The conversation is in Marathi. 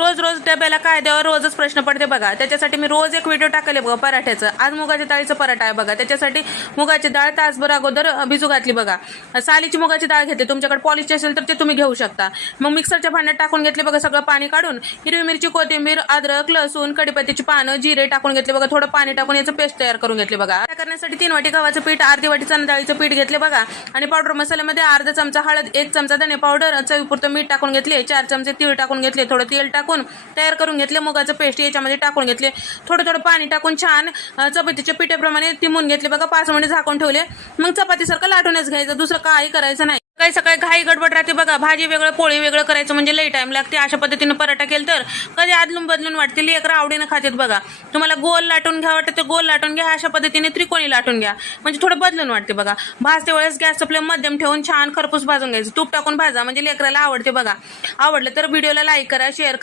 रोज रोज डब्याला काय द्यावं रोजच प्रश्न पडते बघा. त्याच्यासाठी मी रोज एक व्हिडिओ टाकले बघा पराठ्याचं. आज मुगाच्या डाळीचं पराठा आहे बघा. त्याच्यासाठी मुगाची डाळ तासभर अगोदर भिजू घातली बघा. सालीची मुगाची डाळ घेतली, तुमच्याकडे पॉलिशची असेल तर ते तुम्ही घेऊ शकता. मग मिक्सरच्या भांड्यात टाकून घेतले बघा सगळं पाणी काढून. हिरवी मिरची, कोथिंबीर, अद्रक, लसूण, कढीपत्त्याची पानं, जिरे टाकून घेतले बघा. थोडं पाणी टाकून याचं पेस्ट तयार करून घेतले बघा. त्या करण्यासाठी 3 वाटी गव्हाचं पीठ, अर्धी वाटी चणा डाळीचं पीठ घेतले बघा. आणि पावडर मसाल्यामध्ये अर्धा चमचा हळद, 1 चमचा धने पावडर, चवीपुरतं मीठ टाकून घेतले, 4 चमचे तीळ टाकून घेतले, थोडं तेल टाकून तयार करून घेतले. मुगाचं पेस्ट याच्यामध्ये टाकून घेतले, थोडं थोडं पाणी टाकून छान चपातीच्या पिठेप्रमाणे तिमून घेतले बघा. 5 मिनिट झाकून ठेवले. मग चपातीसारखं लाटूनच घ्यायचं, दुसरं काही करायचं नाही. काही सकाळी घाई गडबड राहते बघा, भाजी वेगळं पोळी वेगळं करायचं म्हणजे लई टाइम लागते. अशा पद्धतीने पराठा केलं तर कधी आदलून बदलून वाटते, लेकरं आवडीनं खातात बघा. तुम्हाला गोल लाटून घ्या वाटतं तर गोल लाटून घ्या, अशा पद्धतीने त्रिकोणी लाटून घ्या म्हणजे थोडं बदलून वाटते बघा. भाजते वेळेस गॅसचं फ्लेम मध्यम ठेवून छान खरपूस भाजून घ्यायचं. तूप टाकून भाजा म्हणजे लेकराला आवडते बघा. आवडलं तर व्हिडिओला लाईक करा, शेअर करा.